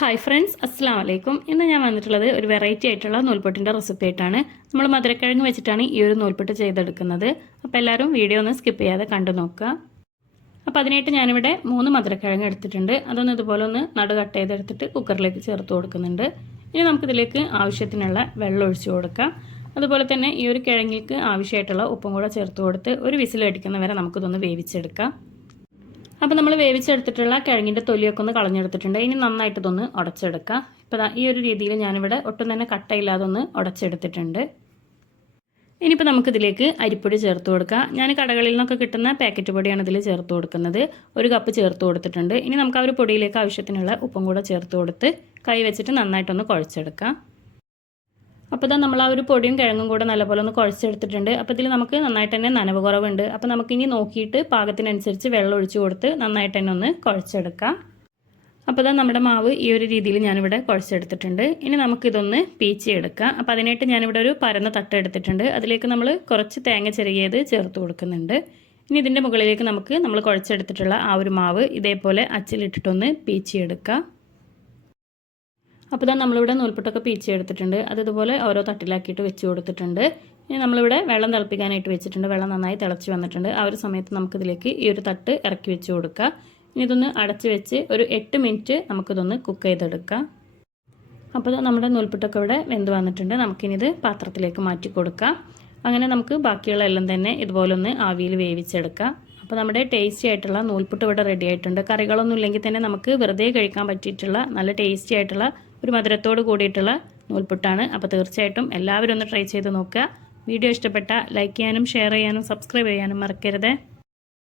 Hi friends, അസ്സാം വലൈക്കും. ഇന്ന് ഞാൻ വന്നിട്ടുള്ളത് ഒരു വെറൈറ്റി ആയിട്ടുള്ള നൂൽപുട്ടിൻ്റെ റെസിപ്പി ആയിട്ടാണ്. നമ്മൾ മധുരക്കിഴങ്ങ് വെച്ചിട്ടാണ് ഈ ഒരു നൂൽപുട്ട് ചെയ്തെടുക്കുന്നത്. അപ്പോൾ എല്ലാവരും വീഡിയോ ഒന്ന് സ്കിപ്പ് ചെയ്യാതെ കണ്ടു നോക്കുക. അപ്പോൾ അതിനായിട്ട് ഞാനിവിടെ 3 മധുരക്കിഴങ്ങ് എടുത്തിട്ടുണ്ട്. അതൊന്ന് ഇതുപോലെ ഒന്ന് നടു കട്ട് ചെയ്തെടുത്തിട്ട് കുക്കറിലേക്ക് ചേർത്ത് കൊടുക്കുന്നുണ്ട്. ഇനി നമുക്കിതിലേക്ക് ആവശ്യത്തിനുള്ള വെള്ളം ഒഴിച്ചു കൊടുക്കാം. അതുപോലെ തന്നെ ഈ ഒരു കിഴങ്ങിലേക്ക് ആവശ്യമായിട്ടുള്ള ഉപ്പും കൂടെ ചേർത്ത് കൊടുത്ത് ഒരു വിസിൽ അടിക്കുന്ന വരെ നമുക്കിതൊന്ന് വേവിച്ചെടുക്കാം. അപ്പോൾ നമ്മൾ വേവിച്ചെടുത്തിട്ടുള്ള കിഴങ്ങിൻ്റെ തൊലിയൊക്കെ ഒന്ന് കളഞ്ഞെടുത്തിട്ടുണ്ട്. ഇനി നന്നായിട്ട് ഇതൊന്ന് ഉടച്ചെടുക്കാം. ഇപ്പോൾ ഈ ഒരു രീതിയിൽ ഞാനിവിടെ ഒട്ടും തന്നെ കട്ടയില്ലാതെ ഒന്ന് ഉടച്ചെടുത്തിട്ടുണ്ട്. ഇനിയിപ്പോൾ നമുക്കിതിലേക്ക് അരിപ്പൊടി ചേർത്ത് കൊടുക്കാം. ഞാൻ കടകളിൽ നിന്നൊക്കെ കിട്ടുന്ന പാക്കറ്റ് പൊടിയാണ് ഇതിൽ ചേർത്ത് കൊടുക്കുന്നത്. 1 കപ്പ് ചേർത്ത് കൊടുത്തിട്ടുണ്ട്. ഇനി നമുക്ക് ആ ഒരു പൊടിയിലേക്ക് ആവശ്യത്തിനുള്ള ഉപ്പും കൂടെ ചേർത്ത് കൊടുത്ത് കൈ വെച്ചിട്ട് നന്നായിട്ടൊന്ന് കുഴച്ചെടുക്കാം. അപ്പോൾ ഇതാ നമ്മൾ ആ ഒരു പൊടിയും കിഴങ്ങും കൂടെ നല്ലപോലെ ഒന്ന് കുഴച്ചെടുത്തിട്ടുണ്ട്. അപ്പോൾ ഇതിൽ നമുക്ക് നന്നായിട്ട് തന്നെ നനവ് കുറവുണ്ട്. അപ്പോൾ നമുക്കിനി നോക്കിയിട്ട് പാകത്തിനനുസരിച്ച് വെള്ളം ഒഴിച്ചു കൊടുത്ത് നന്നായിട്ട് തന്നെ ഒന്ന് കുഴച്ചെടുക്കാം. അപ്പോൾ ഇതാ നമ്മുടെ മാവ് ഈ ഒരു രീതിയിൽ ഞാനിവിടെ കുഴച്ചെടുത്തിട്ടുണ്ട്. ഇനി നമുക്കിതൊന്ന് പീച്ചിയെടുക്കാം. അപ്പോൾ അതിനായിട്ട് ഞാനിവിടെ ഒരു പരന്ന തട്ട് എടുത്തിട്ടുണ്ട്. അതിലേക്ക് നമ്മൾ കുറച്ച് തേങ്ങ ചിരകിയത് ചേർത്ത് കൊടുക്കുന്നുണ്ട്. ഇനി ഇതിൻ്റെ മുകളിലേക്ക് നമ്മൾ കുഴച്ചെടുത്തിട്ടുള്ള ആ ഒരു മാവ് ഇതേപോലെ അച്ചിലിട്ടിട്ടൊന്ന് പീച്ചിയെടുക്കാം. അപ്പോൾ ഇതാ നമ്മളിവിടെ നൂൽപുട്ടൊക്കെ പീച്ചെടുത്തിട്ടുണ്ട്. അത് ഇതുപോലെ ഓരോ തട്ടിലാക്കിയിട്ട് വെച്ച് കൊടുത്തിട്ടുണ്ട്. ഇനി നമ്മളിവിടെ വെള്ളം തിളപ്പിക്കാനായിട്ട് വെച്ചിട്ടുണ്ട്. വെള്ളം നന്നായി തിളച്ച് വന്നിട്ടുണ്ട്. ആ ഒരു സമയത്ത് നമുക്കിതിലേക്ക് ഈ ഒരു തട്ട് ഇറക്കി വെച്ച് കൊടുക്കുക. ഇനി ഇതൊന്ന് അടച്ച് വെച്ച് ഒരു 8 മിനിറ്റ് നമുക്കിതൊന്ന് കുക്ക് ചെയ്തെടുക്കാം. അപ്പോൾ നമ്മുടെ നൂൽപുട്ടൊക്കെ ഇവിടെ വെന്ത് വന്നിട്ടുണ്ട്. നമുക്കിനിത് പാത്രത്തിലേക്ക് മാറ്റി കൊടുക്കാം. അങ്ങനെ നമുക്ക് ബാക്കിയുള്ള എല്ലാം തന്നെ ഇതുപോലെ ഒന്ന് ആവിയിൽ വേവിച്ചെടുക്കാം. അപ്പോൾ നമ്മുടെ ടേസ്റ്റി ആയിട്ടുള്ള നൂൽപുട്ട് ഇവിടെ റെഡി ആയിട്ടുണ്ട്. കറികളൊന്നും ഇല്ലെങ്കിൽ തന്നെ നമുക്ക് വെറുതെ കഴിക്കാൻ പറ്റിയിട്ടുള്ള നല്ല ടേസ്റ്റി ആയിട്ടുള്ള ഒരു മധുരത്തോട് കൂടിയിട്ടുള്ള നൂൽപുട്ടാണ്. അപ്പോൾ തീർച്ചയായിട്ടും എല്ലാവരും ഒന്ന് ട്രൈ ചെയ്ത് നോക്കുക. വീഡിയോ ഇഷ്ടപ്പെട്ട ലൈക്ക് ചെയ്യാനും ഷെയർ ചെയ്യാനും സബ്സ്ക്രൈബ് ചെയ്യാനും മറക്കരുത്.